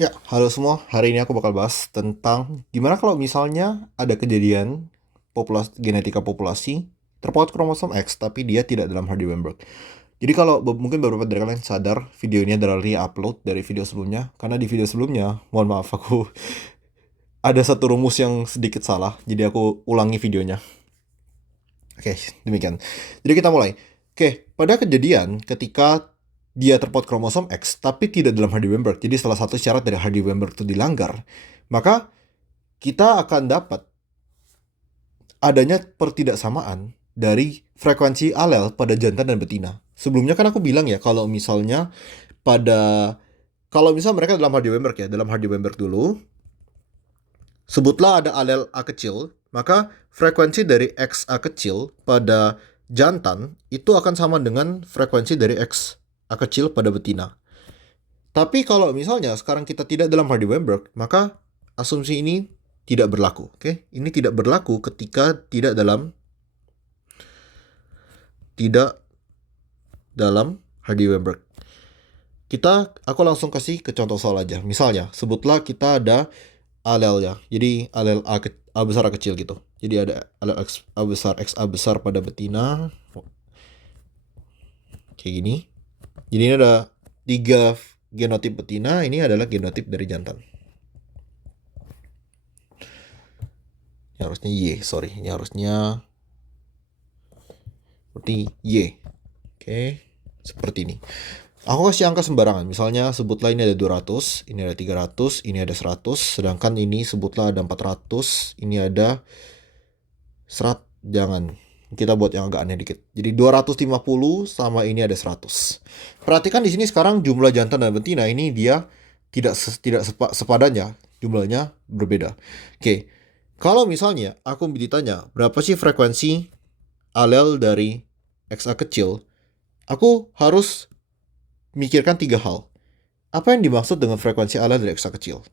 Ya, halo semua. Hari ini aku bakal bahas tentang gimana kalau misalnya ada kejadian genetika populasi terpaut kromosom X tapi dia tidak dalam Hardy-Weinberg. Jadi kalau mungkin beberapa dari kalian sadar video ini adalah re-upload dari video sebelumnya karena di video sebelumnya, mohon maaf aku ada satu rumus yang sedikit salah, jadi aku ulangi videonya. Oke, demikian. Jadi kita mulai. Oke, pada kejadian ketika dia terpaut kromosom X tapi tidak dalam Hardy-Weinberg, jadi salah satu syarat dari Hardy-Weinberg itu dilanggar, maka kita akan dapat adanya pertidaksamaan dari frekuensi alel pada jantan dan betina. Sebelumnya kan aku bilang ya kalau misalnya pada kalau misal mereka dalam Hardy-Weinberg ya, dalam Hardy-Weinberg dulu, sebutlah ada alel A kecil, maka frekuensi dari XA kecil pada jantan itu akan sama dengan frekuensi dari XA kecil pada betina. Tapi kalau misalnya sekarang kita tidak dalam Hardy-Weinberg, maka asumsi ini tidak berlaku. Oke, ini tidak berlaku ketika tidak dalam Hardy-Weinberg. Aku langsung kasih ke contoh soal aja. Misalnya, sebutlah kita ada alel ya. Jadi alel A besar A kecil gitu. Jadi ada alel A besar XA besar pada betina. Kayak gini. Jadi ini ada 3 genotip betina, ini adalah genotip dari jantan. Ini harusnya Y, sorry. Ini harusnya seperti Y. Oke, seperti ini. Aku kasih angka sembarangan. Misalnya sebutlah ini ada 200, ini ada 300, ini ada 100. Sedangkan ini sebutlah ada 400, ini ada 100. Jangan. Kita buat yang agak aneh dikit. Jadi 250 sama ini ada 100. Perhatikan di sini sekarang jumlah jantan dan betina ini dia tidak sepadan ya. Jumlahnya berbeda. Oke. Kalau misalnya aku ditanya berapa sih frekuensi alel dari XA kecil, aku harus mikirkan 3 hal. Apa yang dimaksud dengan frekuensi alel dari XA kecil?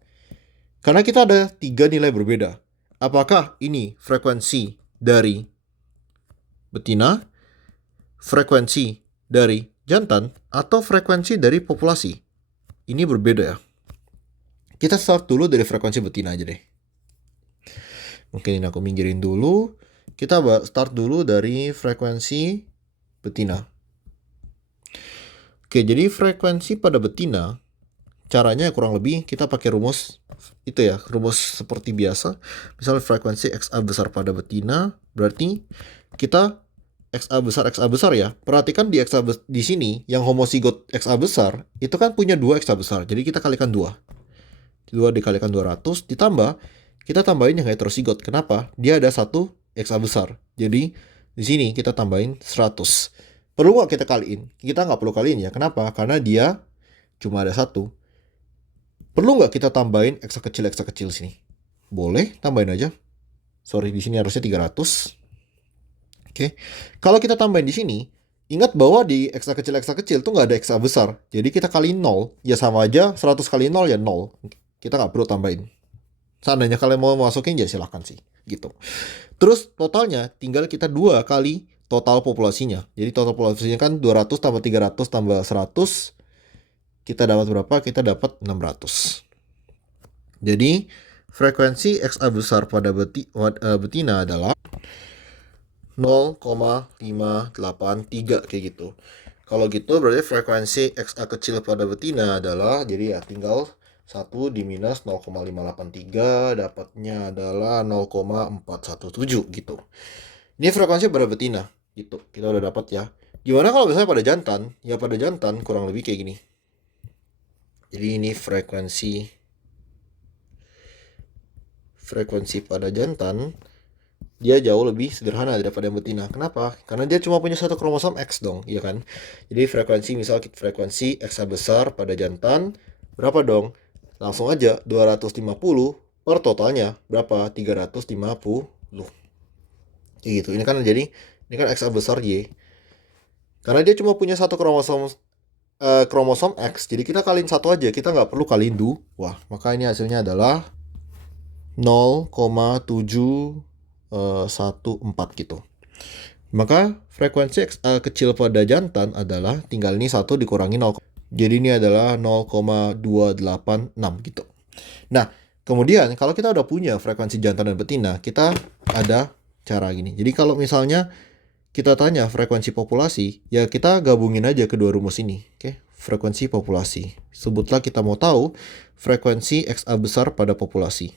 Karena kita ada 3 nilai berbeda. Apakah ini frekuensi dari betina, frekuensi dari jantan, atau frekuensi dari populasi? Ini berbeda ya. Kita start dulu dari frekuensi betina aja deh. Mungkin ini aku minggirin dulu. Kita start dulu dari frekuensi betina. Oke, jadi frekuensi pada betina, caranya kurang lebih kita pakai rumus itu ya, rumus seperti biasa. Misalnya frekuensi XA besar pada betina, berarti kita XA besar ya. Perhatikan di di sini yang homozigot XA besar itu kan punya 2 XA besar. Jadi kita kalikan 2. 2 dikalikan 200 ditambah kita tambahin yang heterozigot. Kenapa? Dia ada 1 XA besar. Jadi di sini kita tambahin 100. Perlu nggak kita kaliin? Kita nggak perlu kaliin ya. Kenapa? Karena dia cuma ada 1. Perlu nggak kita tambahin X kecil sini? Boleh, tambahin aja. Sorry, di sini harusnya 300. Oke. Kalau kita tambahin di sini, ingat bahwa di X kecil tuh nggak ada X besar. Jadi kita kaliin 0, ya sama aja 100 kali 0 ya 0. Kita nggak perlu tambahin. Seandainya kalian mau masukin ya silahkan sih. Gitu. Terus totalnya tinggal kita 2 kali total populasinya. Jadi total populasinya kan 200 tambah 300 tambah 100. Kita dapat berapa? Kita dapat 600. Jadi frekuensi XA besar pada betina adalah 0,583 kayak gitu. Kalau gitu berarti frekuensi XA kecil pada betina adalah, jadi ya tinggal 1 diminus 0,583 dapatnya adalah 0,417 gitu. Ini frekuensi pada betina gitu. Kita udah dapat ya. Gimana kalau misalnya pada jantan? Ya pada jantan kurang lebih kayak gini. Jadi ini frekuensi pada jantan dia jauh lebih sederhana daripada yang betina. Kenapa? Karena dia cuma punya 1 kromosom X dong, ya kan? Jadi frekuensi X besar pada jantan berapa dong? Langsung aja 250 per totalnya berapa? 350. Kayak gitu. Ini kan X besar Y. Karena dia cuma punya 1 kromosom X, jadi kita kaliin 1 aja, kita nggak perlu kaliin 2. Wah, maka ini hasilnya adalah 0,714 gitu. Maka frekuensi X kecil pada jantan adalah tinggal ini 1 dikurangi 0. Jadi ini adalah 0,286 gitu. Nah, kemudian kalau kita udah punya frekuensi jantan dan betina, kita ada cara gini. Jadi kalau misalnya kita tanya frekuensi populasi, ya kita gabungin aja kedua rumus ini. Oke, frekuensi populasi. Sebutlah kita mau tahu frekuensi XA besar pada populasi.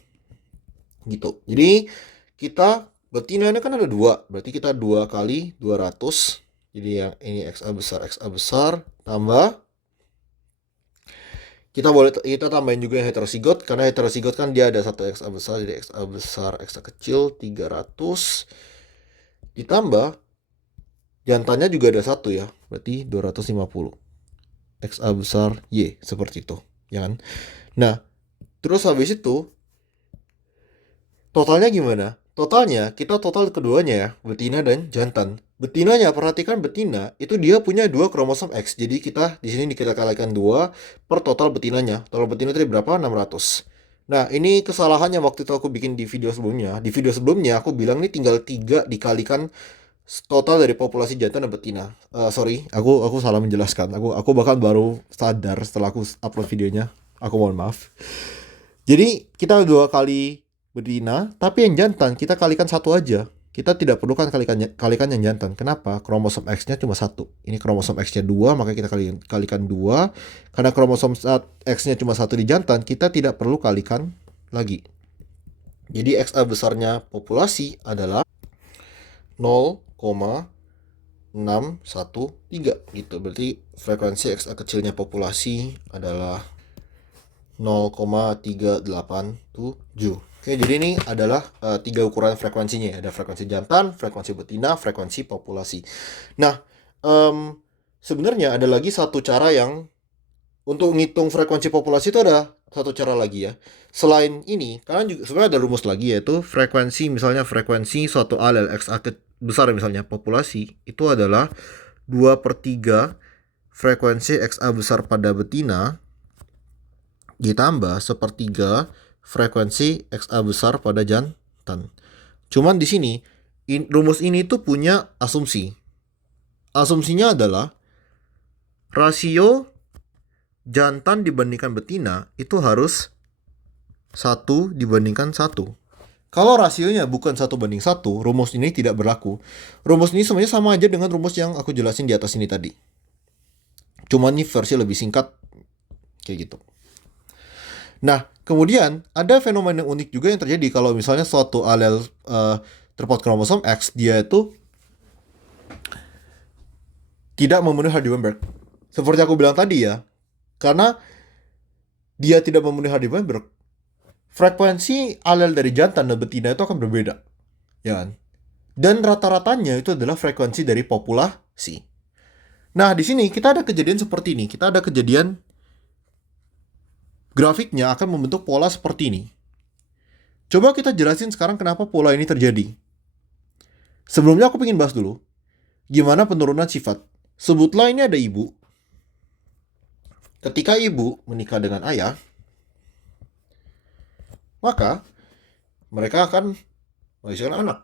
Gitu. Jadi kita betina ini kan ada 2, berarti kita 2 kali 200. Jadi yang ini XA besar tambah kita tambahin juga yang heterozigot, karena heterozigot kan dia ada 1 XA besar, jadi XA besar XA kecil 300 ditambah jantannya juga ada 1 ya, berarti 250 XA besar Y, seperti itu ya kan. Nah terus habis itu totalnya gimana? Totalnya kita total keduanya ya, betina dan jantan. Betinanya, perhatikan betina itu dia punya 2 kromosom X. Jadi kita di sini kita kalikan 2 per total betinanya. Total betina tadi berapa? 600. Nah, ini kesalahannya waktu itu aku bikin di video sebelumnya. Di video sebelumnya aku bilang ini tinggal 3 dikalikan total dari populasi jantan dan betina. Sorry, aku salah menjelaskan. Aku bahkan baru sadar setelah aku upload videonya. Aku mohon maaf. Jadi kita 2 kali betina, tapi yang jantan kita kalikan 1 aja. Kita tidak perlu kan kalikan yang jantan. Kenapa? Kromosom X-nya cuma 1. Ini kromosom X-nya 2, maka kita kalikan 2. Karena kromosom X-nya cuma 1 di jantan, kita tidak perlu kalikan lagi. Jadi XA besarnya populasi adalah 0,613 gitu. Berarti frekuensi XA kecilnya populasi adalah 0,387. Oke, jadi ini adalah 3 ukuran frekuensinya. Ada frekuensi jantan, frekuensi betina, frekuensi populasi. Nah, sebenarnya ada lagi satu cara yang untuk ngitung frekuensi populasi itu ada satu cara lagi ya. Selain ini, kalian juga sebenarnya ada rumus lagi, yaitu frekuensi, misalnya frekuensi suatu alel XA besar misalnya populasi, itu adalah 2/3 frekuensi XA besar pada betina ditambah 1/3 frekuensi XA besar pada jantan. Cuman di sini rumus ini tuh punya asumsi. Asumsinya adalah rasio jantan dibandingkan betina itu harus 1:1. Kalau rasionya bukan 1:1, rumus ini tidak berlaku. Rumus ini sebenarnya sama aja dengan rumus yang aku jelasin di atas ini tadi. Cuman ini versi lebih singkat kayak gitu. Nah, kemudian ada fenomena yang unik juga yang terjadi kalau misalnya suatu alel terdapat kromosom X, dia itu tidak memenuhi Hardy-Weinberg. Seperti aku bilang tadi ya, karena dia tidak memenuhi Hardy-Weinberg, frekuensi alel dari jantan dan betina itu akan berbeda, ya kan? Dan rata-ratanya itu adalah frekuensi dari populasi. Nah, di sini kita ada kejadian seperti ini. Kita ada kejadian grafiknya akan membentuk pola seperti ini. Coba kita jelasin sekarang kenapa pola ini terjadi. Sebelumnya aku ingin bahas dulu gimana penurunan sifat. Sebutlah ini ada ibu. Ketika ibu menikah dengan ayah, maka mereka akan menghasilkan anak.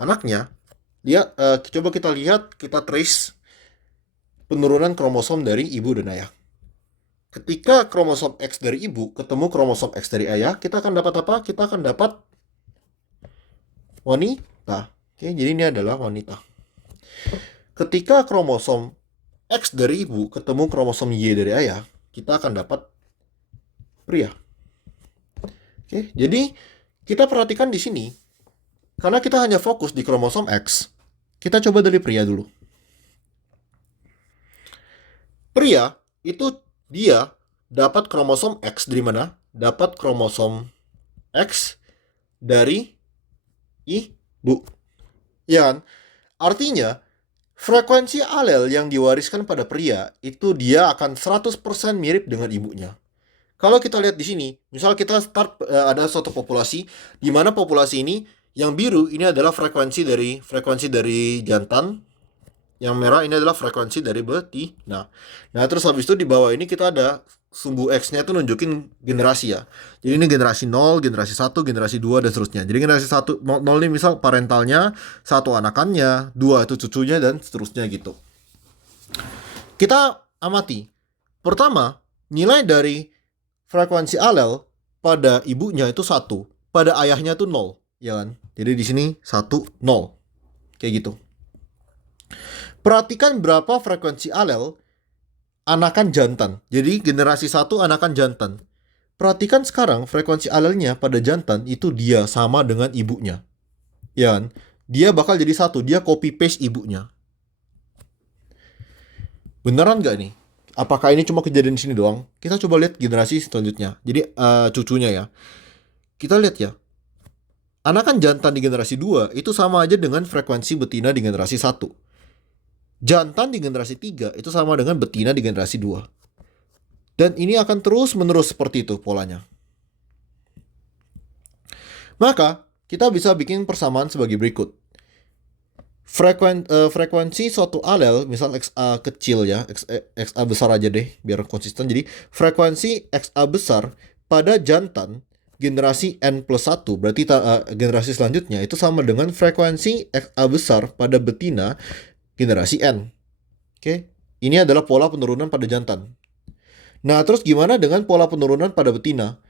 Anaknya, coba kita lihat, kita trace penurunan kromosom dari ibu dan ayah. Ketika kromosom X dari ibu ketemu kromosom X dari ayah, kita akan dapat apa? Kita akan dapat wanita. Oke, jadi ini adalah wanita. Ketika kromosom X dari ibu ketemu kromosom Y dari ayah, kita akan dapat pria. Oke, jadi kita perhatikan di sini, karena kita hanya fokus di kromosom X, kita coba dari pria dulu. Pria itu dia dapat kromosom X dari mana? Dapat kromosom X dari ibu. Ya kan? Artinya, frekuensi alel yang diwariskan pada pria itu dia akan 100% mirip dengan ibunya. Kalau kita lihat di sini, misal kita start ada suatu populasi, di mana populasi ini yang biru ini adalah frekuensi dari jantan, yang merah ini adalah frekuensi dari betina. Nah, terus habis itu di bawah ini kita ada sumbu X-nya itu nunjukin generasi ya. Jadi ini generasi 0, generasi 1, generasi 2 dan seterusnya. Jadi generasi 1 0 ini misal parentalnya, 1 anakannya, 2 itu cucunya dan seterusnya gitu. Kita amati. Pertama, nilai dari frekuensi alel pada ibunya itu 1, pada ayahnya itu 0, ya kan? Jadi di sini 1, 0. Kayak gitu. Perhatikan berapa frekuensi alel anakan jantan. Jadi generasi 1 anakan jantan. Perhatikan sekarang frekuensi alelnya pada jantan itu dia sama dengan ibunya. Ya kan? Dia bakal jadi 1, dia copy paste ibunya. Beneran nggak nih? Apakah ini cuma kejadian di sini doang? Kita coba lihat generasi selanjutnya. Jadi cucunya ya. Kita lihat ya. Anakan jantan di generasi 2 itu sama aja dengan frekuensi betina di generasi 1. Jantan di generasi 3 itu sama dengan betina di generasi 2. Dan ini akan terus-menerus seperti itu polanya. Maka, kita bisa bikin persamaan sebagai berikut. Frekuensi suatu alel, misal XA kecil ya, XA besar aja deh, biar konsisten. Jadi, frekuensi XA besar pada jantan generasi N plus 1, berarti generasi selanjutnya, itu sama dengan frekuensi XA besar pada betina generasi N. Oke, ini adalah pola penurunan pada jantan. Nah, terus gimana dengan pola penurunan pada betina?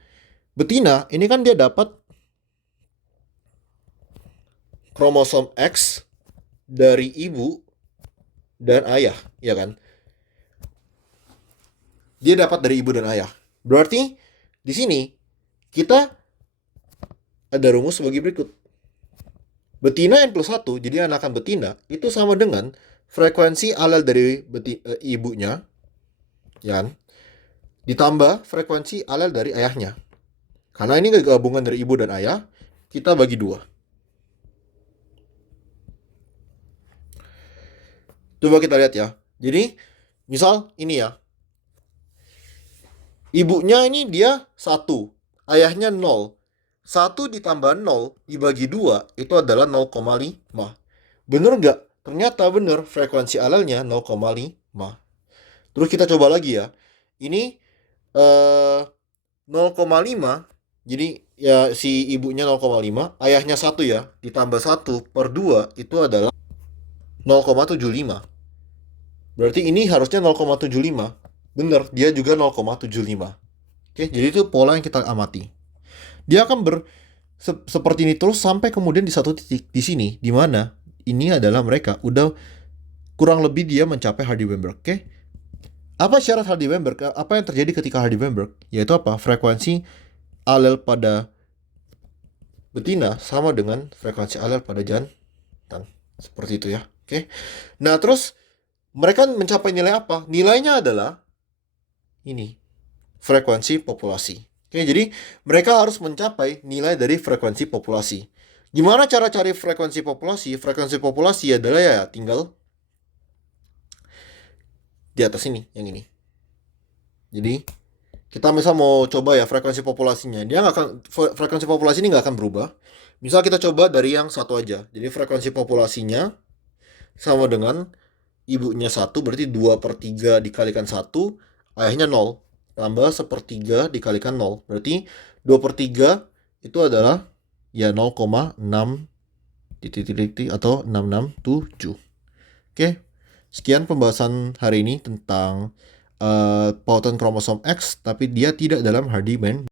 Betina, ini kan dia dapat kromosom X dari ibu dan ayah, ya kan? Dia dapat dari ibu dan ayah. Berarti di sini kita ada rumus sebagai berikut. Betina N plus 1, jadi anakan betina, itu sama dengan frekuensi alel dari ibunya, ya kan? Ditambah frekuensi alel dari ayahnya. Karena ini gabungan dari ibu dan ayah, kita bagi 2. Coba kita lihat ya. Jadi, misal ini ya. Ibunya ini dia 1, ayahnya 0. 1 ditambah 0 dibagi 2 itu adalah 0,5. Bener nggak? Ternyata bener, frekuensi alelnya 0,5. Terus kita coba lagi ya. Ini 0,5. Jadi ya si ibunya 0,5, ayahnya 1 ya. Ditambah 1 per 2 itu adalah 0,75. Berarti ini harusnya 0,75. Bener, dia juga 0,75. Oke, jadi itu pola yang kita amati. Dia akan seperti ini terus sampai kemudian di satu titik di sini, di mana ini adalah mereka udah kurang lebih dia mencapai Hardy-Weinberg. Oke, apa syarat Hardy-Weinberg? Apa yang terjadi ketika Hardy-Weinberg? Yaitu apa? Frekuensi alel pada betina sama dengan frekuensi alel pada jantan. Seperti itu ya. Oke. Nah, terus mereka mencapai nilai apa? Nilainya adalah ini, frekuensi populasi. Oke, jadi mereka harus mencapai nilai dari frekuensi populasi. Gimana cara cari frekuensi populasi? Frekuensi populasi adalah ya tinggal di atas ini, yang ini. Jadi kita misal mau coba ya frekuensi populasinya, frekuensi populasi ini nggak akan berubah. Misal kita coba dari yang satu aja. Jadi frekuensi populasinya sama dengan ibunya 1, berarti 2/3 dikalikan 1, ayahnya 0. Tambah 1/3 dikalikan 0. Berarti 2/3 itu adalah ya 0,6 titik atau 667. Oke, sekian pembahasan hari ini tentang pautan kromosom X, tapi dia tidak dalam Hardy-Weinberg.